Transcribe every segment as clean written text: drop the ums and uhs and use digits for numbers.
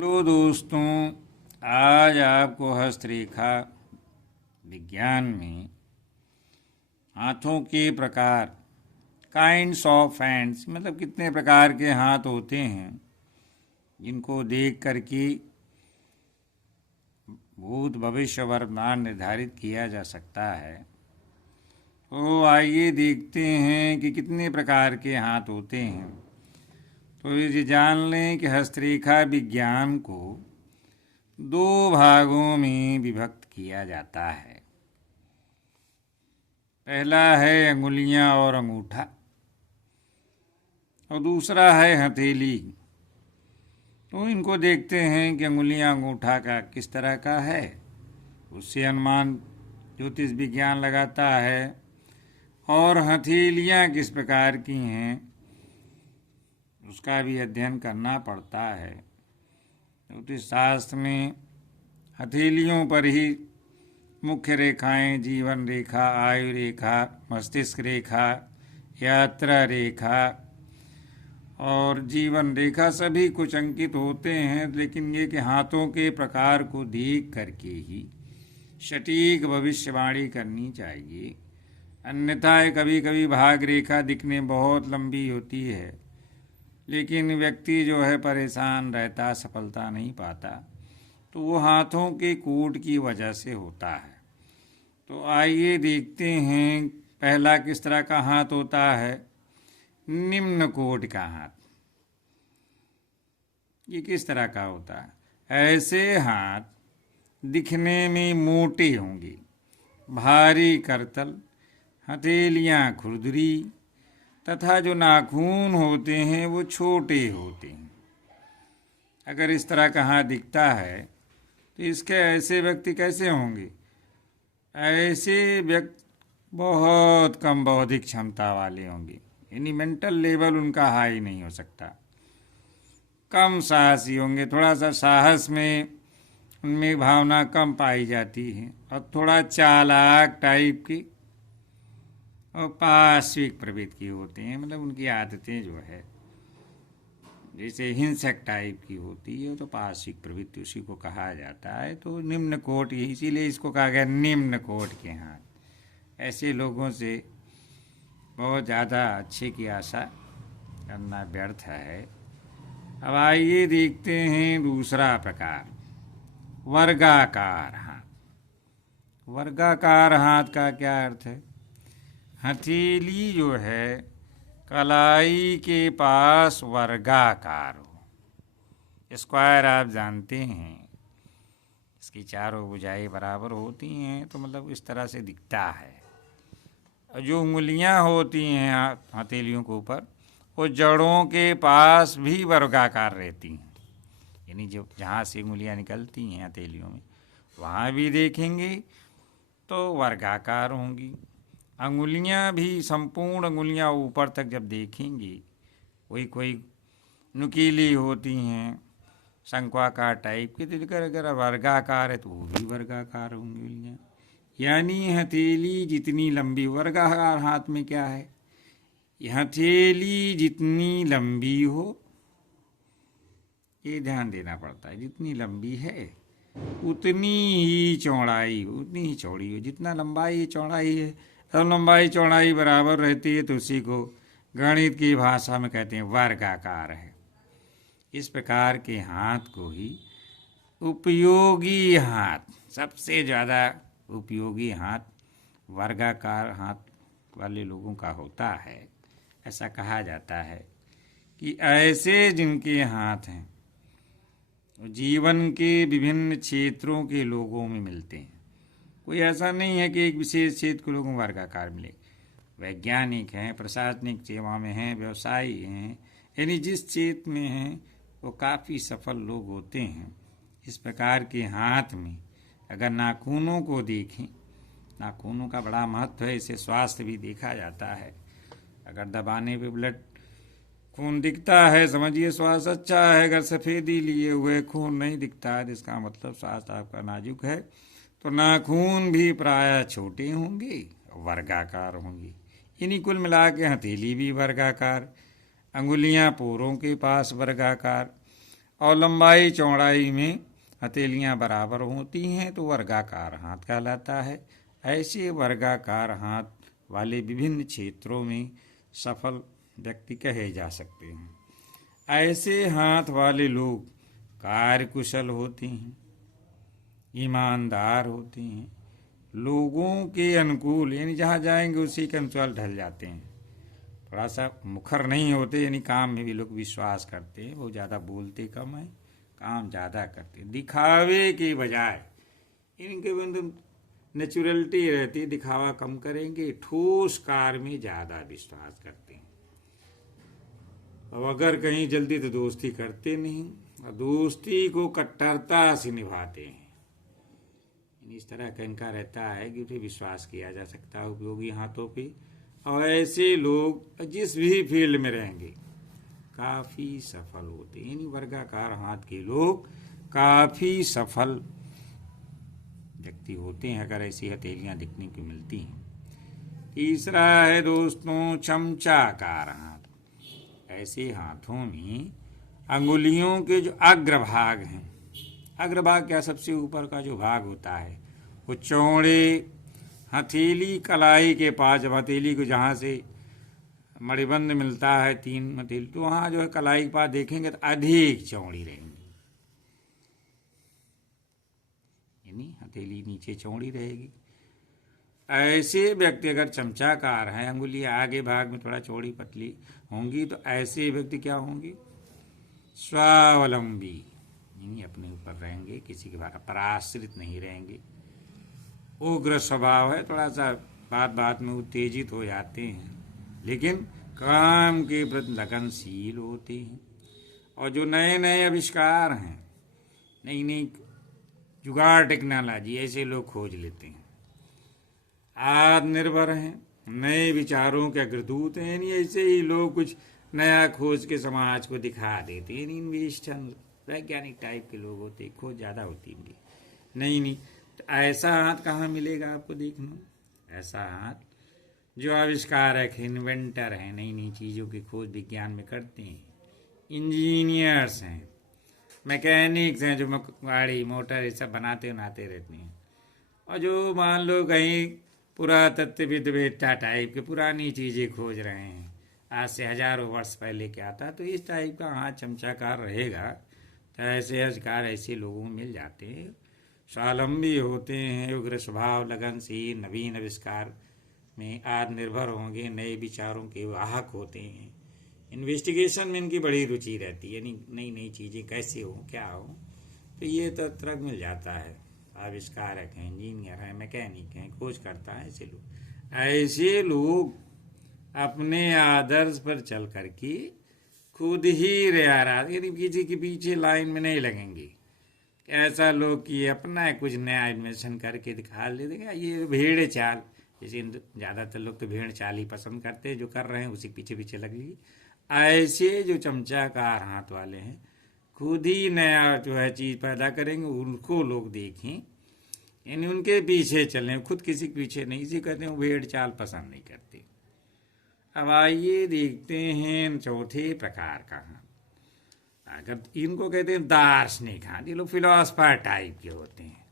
Hello दोस्तों, आज आपको हस्तरेखा विज्ञान में हाथों के प्रकार, काइंड्स ऑफ हैंड्स, मतलब कितने प्रकार के हाथ होते हैं जिनको देख करके भूत भविष्य वर्तमान निर्धारित किया जा सकता है। तो आइए देखते हैं कि कितने प्रकार के हाथ होते हैं। तो ये जान लें कि हस्तरेखा विज्ञान को दो भागों में विभक्त किया जाता है। पहला है अंगुलियां और अंगूठा और दूसरा है हथेली। तो इनको देखते हैं कि अंगुलियां अंगूठा का किस तरह का है, उससे अनुमान ज्योतिष विज्ञान लगाता है। और हथेलियां किस प्रकार की हैं उसका भी अध्ययन करना पड़ता है। ज्योतिष शास्त्र में हथेलियों पर ही मुख्य रेखाएं, जीवन रेखा, आयु रेखा, मस्तिष्क रेखा, यात्रा रेखा और जीवन रेखा सभी कुछ अंकित होते हैं। लेकिन ये कि हाथों के प्रकार को देख करके ही सटीक भविष्यवाणी करनी चाहिए, अन्यथा कभी कभी भाग रेखा दिखने बहुत लंबी होती है लेकिन व्यक्ति जो है परेशान रहता, सफलता नहीं पाता, तो वो हाथों के कोड की वजह से होता है। तो आइए देखते हैं पहला किस तरह का हाथ होता है। निम्न कोट का हाथ, ये किस तरह का होता है? ऐसे हाथ दिखने में मोटे होंगे, भारी करतल, हथेलियां खुरदरी तथा जो नाखून होते हैं वो छोटे होते हैं। अगर इस तरह का हाथ दिखता है तो इसके ऐसे व्यक्ति कैसे होंगे? ऐसे व्यक्ति बहुत कम बौद्धिक क्षमता वाले होंगे, यानी मेंटल लेवल उनका हाई नहीं हो सकता। कम साहसी होंगे, थोड़ा सा साहस में उनमें भावना कम पाई जाती है और थोड़ा चालाक टाइप की और पाश्विक प्रवृत्ति की होते हैं। मतलब उनकी आदतें जो है जैसे हिंसक टाइप की होती है, तो पाश्विक प्रवृत्ति उसी को कहा जाता है। तो निम्न कोट, इसीलिए इसको कहा गया निम्न कोट के हाथ। ऐसे लोगों से बहुत ज़्यादा अच्छे की आशा करना व्यर्थ है। अब आइए देखते हैं दूसरा प्रकार, वर्गाकार हाथ। वर्गाकार हाथ का क्या अर्थ है? हथेली जो है कलाई के पास वर्गाकार हो। स्क्वायर आप जानते हैं, इसकी चारों भुजाएं बराबर होती हैं, तो मतलब इस तरह से दिखता है। और जो उंगलियां होती हैं हथेलियों के ऊपर, वो जड़ों के पास भी वर्गाकार रहती हैं, यानी जो जहाँ से उंगलियां निकलती हैं हथेलियों में वहाँ भी देखेंगे तो वर्गाकार होंगी। अंगुलियां भी, संपूर्ण अंगुलियां ऊपर तक जब देखेंगे कोई कोई नुकीली होती हैं, शंक्वाकार टाइप की, तो अगर वर्गाकार है तो वो भी वर्गाकार होंगी उंगलियां। यानी हथेली जितनी लंबी, वर्गाकार हाथ में क्या है, हथेली जितनी लंबी हो, ये ध्यान देना पड़ता है, जितनी लंबी है उतनी ही चौड़ाई हो, उतनी ही चौड़ी हो। जितना लंबाई चौड़ाई है, तो लंबाई चौड़ाई बराबर रहती है, तो उसी को गणित की भाषा में कहते हैं वर्गाकार है। इस प्रकार के हाथ को ही उपयोगी हाथ, सबसे ज़्यादा उपयोगी हाथ वर्गाकार हाथ वाले लोगों का होता है। ऐसा कहा जाता है कि ऐसे जिनके हाथ हैं जीवन के विभिन्न क्षेत्रों के लोगों में मिलते हैं। कोई ऐसा नहीं है कि एक विशेष क्षेत्र के लोगों को वर्गाकार मिले। वैज्ञानिक हैं, प्रशासनिक सेवा में हैं, व्यवसायी हैं, यानी जिस क्षेत्र में हैं वो काफ़ी सफल लोग होते हैं। इस प्रकार के हाथ में अगर नाखूनों को देखें, नाखूनों का बड़ा महत्व है, इससे स्वास्थ्य भी देखा जाता है। अगर दबाने पे ब्लड खून दिखता है, समझिए स्वास्थ्य अच्छा है। अगर सफ़ेदी लिए हुए खून नहीं दिखता है, जिसका मतलब स्वास्थ्य आपका नाजुक है। तो नाखून भी प्रायः छोटे होंगे, वर्गाकार होंगी। इन्हीं कुल मिला के हथेली भी वर्गाकार, अंगुलियां पोरों के पास वर्गाकार और लंबाई चौड़ाई में हथेलियां बराबर होती हैं तो वर्गाकार हाथ कहलाता है। ऐसे वर्गाकार हाथ वाले विभिन्न क्षेत्रों में सफल व्यक्ति कहे जा सकते हैं। ऐसे हाथ वाले लोग कार्यकुशल होते हैं, ईमानदार होते हैं, लोगों के अनुकूल यानी जहाँ जाएंगे उसी के अनुसार ढल जाते हैं। थोड़ा सा मुखर नहीं होते यानी काम में भी लोग विश्वास करते हैं, वो ज़्यादा बोलते कम है, काम ज़्यादा करते हैं। दिखावे के बजाय इनके मतलब नेचुरलिटी रहती है, दिखावा कम करेंगे, ठोस कार्य में ज़्यादा विश्वास करते हैं। अब अगर कहीं जल्दी तो दोस्ती करते नहीं, और दोस्ती को कट्टरता से निभाते हैं। इस तरह का इनका रहता है कि उसे विश्वास किया जा सकता है उपयोगी हाथों पे। और ऐसे लोग जिस भी फील्ड में रहेंगे काफ़ी सफल होते हैं। यानी वर्गाकार हाथ के लोग काफ़ी सफल व्यक्ति होते हैं अगर ऐसी हथेलियां दिखने को मिलती हैं। तीसरा है दोस्तों चमचाकार हाथ। ऐसे हाथों में अंगुलियों के जो अग्रभाग हैं, अग्रभाग क्या सबसे ऊपर का जो भाग होता है वो चौड़े हथेली कलाई के पास, जब हथेली को जहाँ से मणिबंध मिलता है तीन हथेली, तो वहाँ जो है कलाई के पास देखेंगे तो अधिक चौड़ी रहेंगी, यानी हथेली नीचे चौड़ी रहेगी। ऐसे व्यक्ति अगर चमचाकार हैं, अंगुलियाँ आगे भाग में थोड़ा चौड़ी पतली होंगी, तो ऐसे व्यक्ति क्या होंगे? स्वावलंबी, यानी अपने ऊपर रहेंगे, किसी के पर आश्रित नहीं रहेंगे। उग्र स्वभाव है, थोड़ा सा बात बात में उत्तेजित हो जाते हैं, लेकिन काम के प्रति लगनशील होते हैं। और जो नए नए आविष्कार हैं, नई नई जुगाड़ टेक्नोलॉजी, ऐसे लोग खोज लेते हैं। आत्मनिर्भर हैं, नए विचारों के अग्रदूत हैं, यानी ऐसे ही लोग कुछ नया खोज के समाज को दिखा देते हैं। इन्वेस्टन वैज्ञानिक टाइप के लोग होते, खोज ज़्यादा होती इनकी। नहीं तो ऐसा हाथ कहाँ मिलेगा आपको देखना? ऐसा हाथ जो आविष्कारक है, इन्वेंटर हैं, नई नई चीज़ों की खोज विज्ञान में करते हैं, इंजीनियर्स हैं, मैकेनिक्स हैं, जो गाड़ी मोटर ये सब बनाते रहते हैं। और जो मान लो कहीं पुरातत्वविद वेत्ता टाइप के पुरानी चीज़ें खोज रहे हैं, आज से हजारों वर्ष पहले क्या था, तो इस टाइप का हाथ चमचाकार रहेगा। तो ऐसे आविष्कार ऐसे लोगों में मिल जाते हैं। स्वावलंबी होते हैं, उग्र स्वभाव, लगनशील, नवीन आविष्कार में आत्मनिर्भर होंगे, नए विचारों के वाहक होते हैं। इन्वेस्टिगेशन में इनकी बड़ी रुचि रहती है, नई नई चीज़ें कैसे हो, क्या हो, तो ये तो तुरंत मिल जाता है। आविष्कारक हैं, इंजीनियर हैं, मैकेनिक हैं, खोज करता है। ऐसे लोग अपने आदर्श पर चल करके खुद ही यदि किसी के पीछे लाइन में नहीं लगेंगे। ऐसा लोग कि अपना कुछ नया इन्वेंशन करके दिखा ले देंगे, ये भेड़ चाल, जैसे ज़्यादातर लोग तो भेड़ चाल ही पसंद करते हैं, जो कर रहे हैं उसी पीछे पीछे लग ली। ऐसे जो चमचाकार हाथ वाले हैं खुद ही नया जो है चीज़ पैदा करेंगे, उनको लोग देखें, यानी उनके पीछे चलें, खुद किसी के पीछे नहीं। इसी कहते हैं भेड़ चाल पसंद नहीं करते। अब आइए देखते हैं चौथे प्रकार का हाथ। अगर इनको कहते हैं दार्शनिक हाथ, ये लोग फिलोसफर टाइप के होते हैं।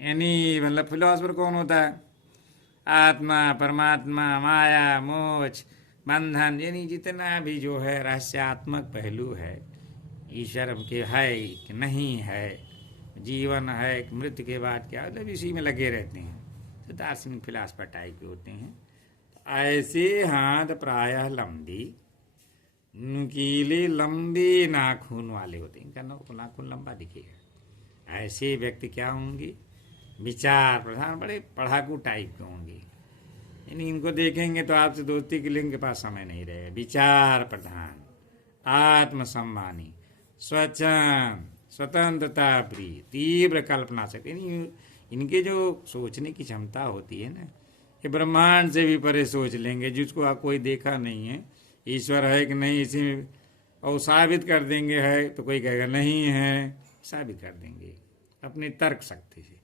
यानी मतलब फिलोसफर कौन होता है? आत्मा, परमात्मा, माया, मोक्ष, बंधन, यानी जितना भी जो है रहस्यात्मक पहलू है, ईश्वर के है कि नहीं है, जीवन है कि मृत्यु के बाद क्या, मतलब इसी में लगे रहते हैं। तो दार्शनिक फिलोसफर टाइप के होते हैं। ऐसे हाथ प्रायः लंबी, नुकीले, लंबे नाखून वाले होते हैं। इनका नाखून लंबा दिखेगा। ऐसे व्यक्ति क्या होंगे? विचार प्रधान, बड़े पढ़ाकू टाइप के होंगे। यानी इनको देखेंगे तो आपसे दोस्ती के लिए इनके पास समय नहीं रहेगा। विचार प्रधान, आत्मसम्मानी, स्वच्छंद, स्वतंत्रता प्रिय, तीव्र कल्पना शक्ति। यानी इनके जो सोचने की क्षमता होती है ना, ये ब्रह्मांड से भी परे सोच लेंगे, जिसको आप कोई देखा नहीं है, ईश्वर है कि नहीं इसी में, और साबित कर देंगे है तो कोई कहेगा नहीं है, साबित कर देंगे अपनी तर्क शक्ति से।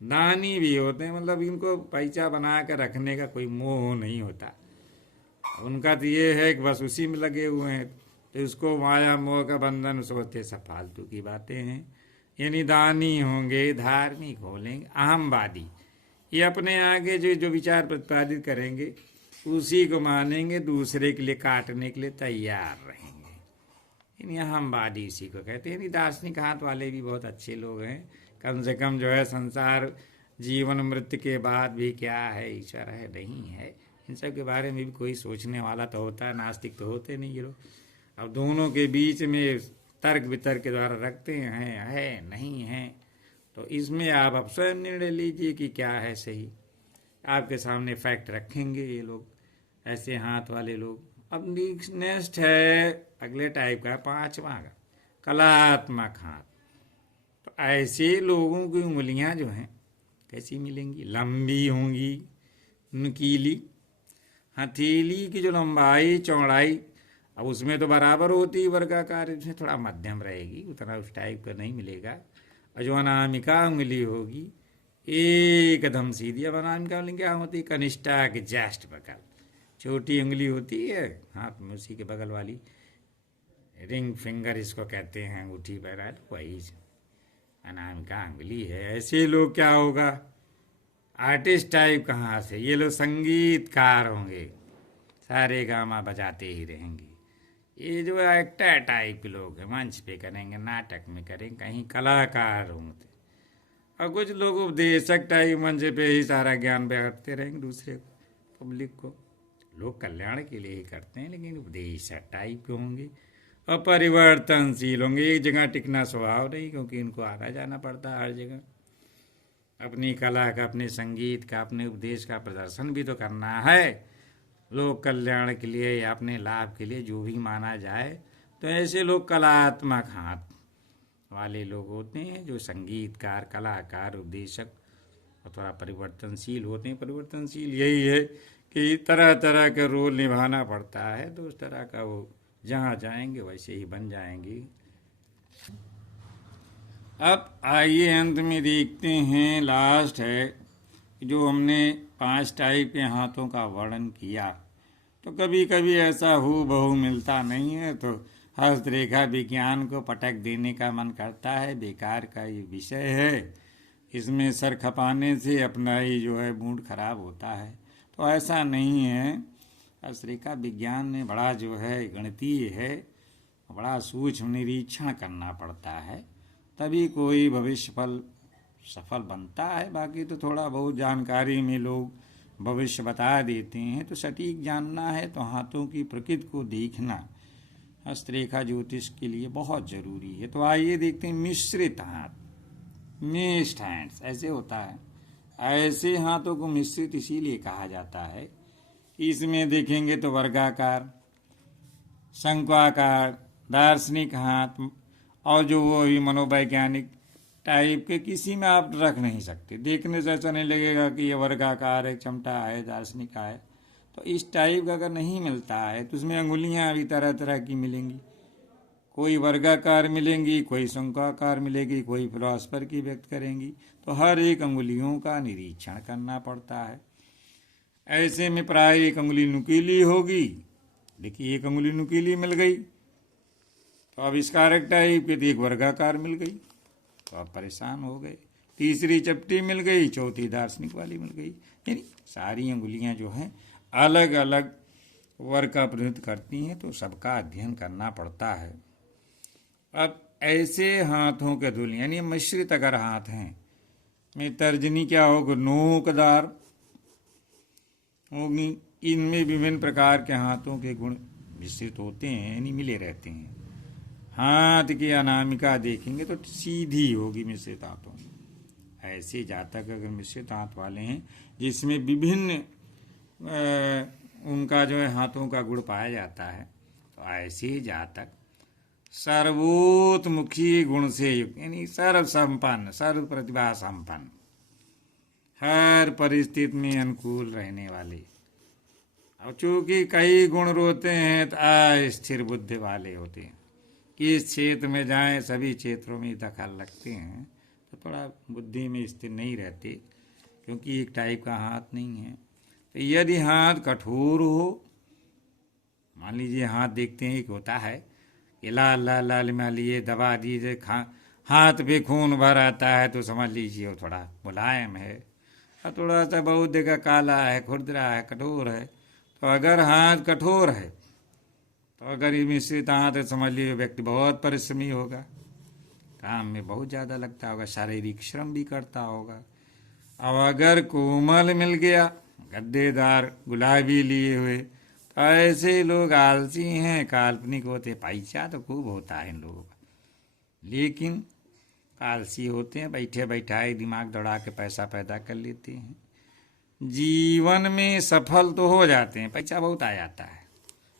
दानी भी होते हैं, मतलब इनको पैसा बना कर रखने का कोई मोह नहीं होता। उनका तो ये है कि बस उसी में लगे हुए हैं, तो उसको माया मोह का बंधन सोचते सब फालतू की बातें हैं। यानी दानी होंगे, धार्मिक होंगे, अहमवादी, ये अपने आगे जो जो विचार प्रतिपादित करेंगे उसी को मानेंगे, दूसरे के लिए काटने के लिए तैयार रहेंगे। यानी अहमवादी इसी को कहते हैं। यानी दार्शनिक हाथ वाले भी बहुत अच्छे लोग हैं। कम से कम जो है संसार जीवन मृत्यु के बाद भी क्या है, ईश्वर है नहीं है, इन सब के बारे में भी कोई सोचने वाला तो होता है। नास्तिक तो होते नहीं ये लोग। अब दोनों के बीच में तर्क वितर्क के द्वारा रखते हैं, है नहीं है। तो इसमें आप अब स्वयं निर्णय लीजिए कि क्या है सही। आपके सामने फैक्ट रखेंगे ये लोग, ऐसे हाथ वाले लोग। अब नेक्स्ट है अगले टाइप का, पांचवा का कलात्मक हाथ। तो ऐसे लोगों की उंगलियां जो हैं कैसी मिलेंगी? लंबी होंगी, नुकीली। हथेली की जो लंबाई चौड़ाई अब उसमें तो बराबर होती है वर्गाकार, इसमें थोड़ा मध्यम रहेगी, उतना उस टाइप का नहीं मिलेगा। और जो अनामिका उंगली होगी एकदम सीधी। अब अनामिका उंगली क्या होती है? कनिष्ठा के जस्ट बगल छोटी उंगली होती है हाथ में, उसी के बगल वाली रिंग फिंगर इसको कहते हैं, अंगूठी पर, वही अनामिका उंगली है। ऐसे लोग क्या होगा? आर्टिस्ट टाइप कहाँ से? ये लोग संगीतकार होंगे, सारे गामा बजाते ही रहेंगे। ये जो एक्टर टाइप के लोग हैं, मंच पे करेंगे, नाटक में करेंगे, कहीं कलाकार होंगे। और कुछ लोग उपदेशक टाइप मंच पे ही सारा ज्ञान बांटते रहेंगे दूसरे को, पब्लिक को। लोग कल्याण के लिए ही करते हैं, लेकिन उपदेशक टाइप के होंगे। और परिवर्तनशील होंगे, एक जगह टिकना स्वभाव नहीं, क्योंकि इनको आना जाना पड़ता है हर जगह। अपनी कला का, अपने संगीत का, अपने उपदेश का प्रदर्शन भी तो करना है, लोक कल्याण के लिए या अपने लाभ के लिए, जो भी माना जाए। तो ऐसे लोग कलात्मक हाथ वाले लोग होते हैं, जो संगीतकार, कलाकार, उपदेशक और थोड़ा परिवर्तनशील होते हैं। परिवर्तनशील यही है कि तरह तरह के रोल निभाना पड़ता है, तो उस तरह का वो जहाँ जाएंगे वैसे ही बन जाएंगे। अब आइए अंत में देखते हैं, लास्ट है जो हमने 5 टाइप के हाथों का वर्णन किया। तो कभी कभी ऐसा हूबहू मिलता नहीं है, तो हस्तरेखा विज्ञान को पटक देने का मन करता है। बेकार का ये विषय है, इसमें सर खपाने से अपना ही जो है मूड खराब होता है। तो ऐसा नहीं है। हस्तरेखा विज्ञान में बड़ा जो है गणितीय है, बड़ा सूक्ष्म निरीक्षण करना पड़ता है, तभी कोई भविष्य फल सफल बनता है। बाकी तो थोड़ा बहुत जानकारी में लोग भविष्य बता देते हैं। तो सटीक जानना है तो हाथों की प्रकृति को देखना हस्तरेखा ज्योतिष के लिए बहुत जरूरी है। तो आइए देखते हैं मिश्रित हाथ, मिक्स्ड हैंड्स ऐसे होता है। ऐसे हाथों को मिश्रित इसीलिए कहा जाता है, इसमें देखेंगे तो वर्गाकार, शंक्वाकार, दार्शनिक हाथ और जो वो ही मनोवैज्ञानिक टाइप के, किसी में आप रख नहीं सकते। देखने से ऐसा नहीं लगेगा कि ये वर्गाकार है, चमटा है, दार्शनिक है। तो इस टाइप का अगर नहीं मिलता है तो उसमें अंगुलियां भी तरह तरह की मिलेंगी। कोई वर्गाकार मिलेंगी, कोई शंक्वाकार मिलेगी, कोई फिलॉसफर की व्यक्त करेंगी। तो हर एक अंगुलियों का निरीक्षण करना पड़ता है। ऐसे में प्राय एक अंगुली नुकीली होगी। देखिए एक अंगुली नुकीली मिल गई, तो आविष्कारक टाइप की एक वर्गाकार मिल गई, तो आप परेशान हो गए। तीसरी चपटी मिल गई, चौथी दार्शनिक वाली मिल गई। यानी सारी अंगुलियां जो हैं अलग अलग वर्ग का प्रतिनिधित्व करती हैं, तो सबका अध्ययन करना पड़ता है। अब ऐसे हाथों के धुल यानी मिश्रित अगर हाथ हैं में तर्जनी क्या होगी? नोकदार होगी। इनमें विभिन्न प्रकार के हाथों के गुण मिश्रित होते हैं, यानी मिले रहते हैं। हाथ की अनामिका देखेंगे तो सीधी होगी मिश्रित हाथों में। ऐसे जातक अगर मिश्रित हाथ वाले हैं जिसमें विभिन्न उनका जो है हाथों का गुण पाया जाता है, तो ऐसे जातक सर्वोत्मुखी गुण से युक्त, यानी सर्व संपन्न, सर्व प्रतिभा संपन्न, हर परिस्थिति में अनुकूल रहने वाले। और चूंकि कई गुण होते हैं तो अस्थिर बुद्धि वाले होते हैं, किस क्षेत्र में जाएं सभी क्षेत्रों में दखल रखते हैं, तो थोड़ा बुद्धि में स्थिर नहीं रहते, क्योंकि एक टाइप का हाथ नहीं है। तो यदि हाथ कठोर हो, मान लीजिए हाथ देखते हैं एक होता है ये लाल लाल लाल लिए दबा दीजिए, हाथ पे खून भर आता है तो समझ लीजिए वो थोड़ा मुलायम है, और थोड़ा सा बहुत जगह काला है, खुरदरा है, कठोर है। तो अगर हाथ कठोर है, तो अगर ये मिश्रित हाथ है, समझ लीजिए व्यक्ति बहुत परिश्रमी होगा, काम में बहुत ज़्यादा लगता होगा, शारीरिक श्रम भी करता होगा। अब अगर कोमल मिल गया, गद्देदार गुलाबी लिए हुए, तो ऐसे लोग आलसी हैं, काल्पनिक होते, पैसा तो खूब होता है इन लोगों का, लेकिन आलसी होते हैं, बैठे बैठाए दिमाग दौड़ा के पैसा पैदा कर लेते हैं। जीवन में सफल तो हो जाते हैं, पैसा बहुत आ जाता है,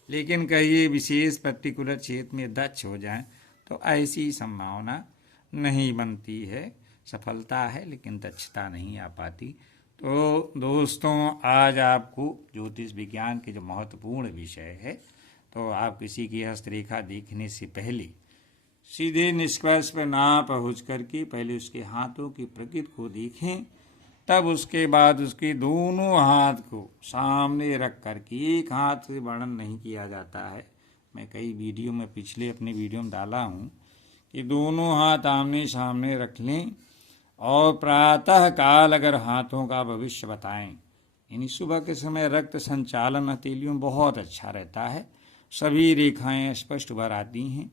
लेकिन कहिए विशेष पर्टिकुलर क्षेत्र में दक्ष हो जाएं तो ऐसी संभावना नहीं बनती है। सफलता है लेकिन दक्षता नहीं आ पाती। तो दोस्तों, आज आपको ज्योतिष विज्ञान के जो महत्वपूर्ण विषय है, तो आप किसी की हस्तरेखा देखने से पहले सीधे निष्कर्ष पर ना पहुँच करके पहले उसके हाथों की प्रकृति को देखें, तब उसके बाद उसके दोनों हाथ को सामने रख कर के, एक हाथ से वर्णन नहीं किया जाता है, मैं कई वीडियो में पिछले अपने वीडियो में डाला हूँ कि दोनों हाथ आमने सामने रख लें और प्रातः काल अगर हाथों का भविष्य बताएं। यानी सुबह के समय रक्त संचालन हथेलियों में बहुत अच्छा रहता है, सभी रेखाएं स्पष्ट उभर आती हैं।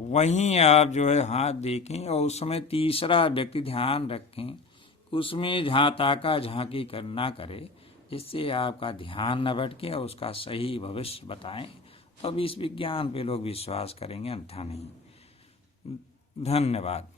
वहीं आप जो है हाथ देखें और उस समय तीसरा व्यक्ति ध्यान रखें, उसमें झांका झांकी करना करे, जिससे आपका न भटके और उसका सही भविष्य बताएं। अब इस विज्ञान पे लोग विश्वास करेंगे, अन्यथा नहीं। धन्यवाद।